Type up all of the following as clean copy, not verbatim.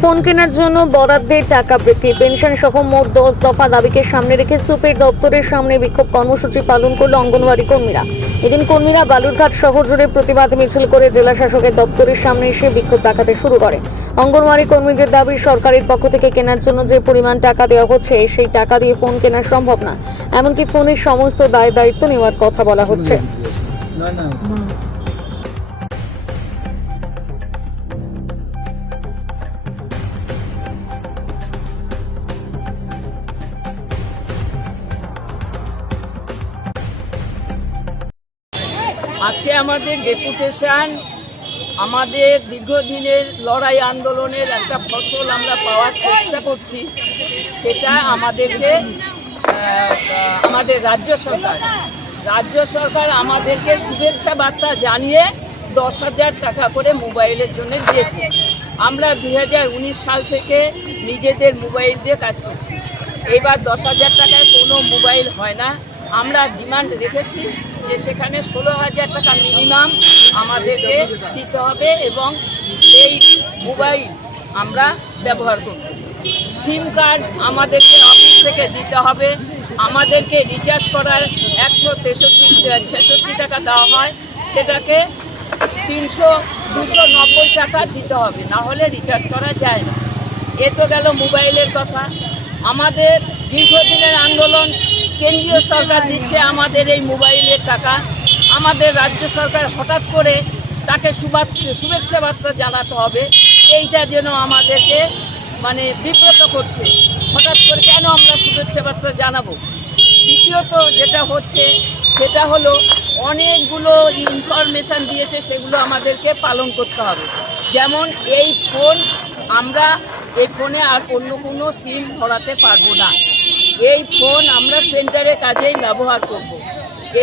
Phone কেনার জন্য বরাদ্দের টাকা বৃদ্ধি, পেনশন সহ মোট 10 দফা দাবিকে সামনে রেখে সুপের দপ্তরের সামনে বিক্ষোভ কর্মসূচি পালন করল অঙ্গনওয়াড়ি কর্মীরা। এদিন কর্মীরা বালুরঘাট শহর জুড়ে প্রতিবাদ মিছিল করে জেলা শাসকের দপ্তরের সামনে এসে বিক্ষোভ দেখাতে শুরু করে। অঙ্গনওয়াড়ি কর্মীদের দাবি, সরকারের পক্ষ থেকে কেনার জন্য যে পরিমাণ টাকা দেওয়া হচ্ছে সেই টাকা দিয়ে ফোন কেনা সম্ভব না, এমনকি ফোনের সমস্ত দায় দায়িত্ব নেওয়ার কথা বলা হচ্ছে। আজকে আমাদের ডেপুটেশন, আমাদের দীর্ঘদিনের লড়াই আন্দোলনের একটা ফসল আমরা পাওয়ার চেষ্টা করছি। সেটা আমাদেরকে আমাদের রাজ্য সরকার আমাদেরকে শুভেচ্ছা বার্তা জানিয়ে 10,000 টাকা করে মোবাইলের জন্য দিয়েছে। আমরা 2019 সাল থেকে নিজেদের মোবাইল দিয়ে কাজ করছি। এবার 10,000 টাকায় কোনো মোবাইল হয় না। আমরা ডিমান্ড রেখেছি যে সেখানে 16,000 টাকা মিনিমাম আমাদেরকে দিতে হবে এবং সেই মোবাইল আমরা ব্যবহার করব। সিম কার্ড আমাদেরকে অফিস থেকে দিতে হবে। আমাদেরকে রিচার্জ করার 163-166 টাকা দেওয়া হয়, সেটাকে 290 টাকা দিতে হবে, না হলে রিচার্জ করা যায় না। এ তো গেল মোবাইলের কথা। আমাদের দীর্ঘদিনের আন্দোলন, কেন্দ্রীয় সরকার দিচ্ছে আমাদের এই মোবাইলের টাকা। আমাদের রাজ্য সরকার হঠাৎ করে তাকে শুভেচ্ছা বার্তা জানাতে হবে, এইটা যেন আমাদেরকে বিব্রত করছে। হঠাৎ করে কেন আমরা শুভেচ্ছা বার্তা জানাবো? দ্বিতীয়ত যেটা হচ্ছে সেটা হলো অনেকগুলো ইনফরমেশান দিয়েছে, সেগুলো আমাদেরকে পালন করতে হবে। যেমন এই ফোনে আর অন্য কোনো সিম ধরাতে পারবো না। এই ফোন আমরা সেন্টারের কাজেই ব্যবহার করব।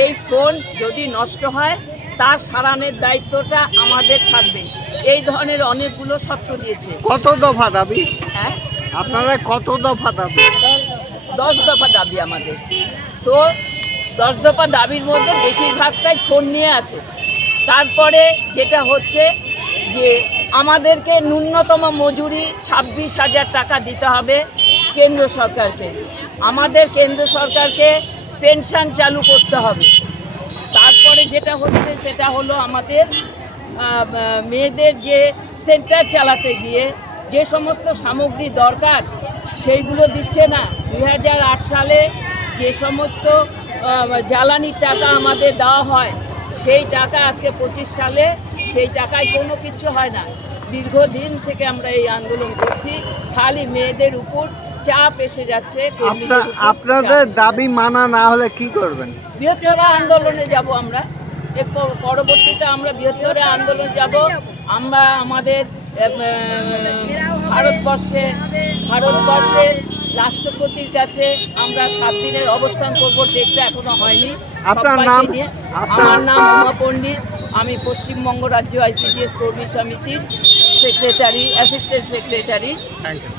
এই ফোন যদি নষ্ট হয় তার সারানোর দায়িত্বটা আমাদের থাকবে। এই ধরনের অনেকগুলো শর্ত দিয়েছে। কত দফা দাবি? হ্যাঁ, আপনারা কত দফা দাবি? 10 দফা দাবি আমাদের। তো 10 দফা দাবির মধ্যে বেশিরভাগটাই ফোন নিয়ে আছে। তারপরে যেটা হচ্ছে যে আমাদেরকে ন্যূনতম মজুরি 26,000 টাকা দিতে হবে কেন্দ্র সরকারকে। আমাদের কেন্দ্র সরকারকে পেনশন চালু করতে হবে। তারপরে যেটা হচ্ছে সেটা হলো আমাদের মেয়েদের যে সেন্টার চালাতে গিয়ে যে সমস্ত সামগ্রী দরকার সেইগুলো দিচ্ছে না। 2008 সালে যে সমস্ত জ্বালানির টাকা আমাদের দেওয়া হয় সেই টাকা আজকে 25 সালে সেই টাকায় কোনো কিছু হয় না। দীর্ঘদিন থেকে আমরা এই আন্দোলন করছি, খালি মেয়েদের উপর চাপ এসে যাচ্ছে। আপনাদের দাবি মানা না হলে কি করবেন? বৃহত্তর আন্দোলনে যাব আমরা। এর পরবর্তীতে আমরা বৃহত্তর আন্দোলন যাব। আমরা আমাদের ভারতবর্ষের রাষ্ট্রপতির কাছে আমরা 7 দিনের অবস্থান করব। ডেটটা এখনো হয়নি। আপনার নাম? আমার নাম উমা পণ্ডিত। আমি পশ্চিমবঙ্গ রাজ্য ICDS কর্মী সমিতির অ্যাসিস্ট্যান্ট সেক্রেটারি। Thank you.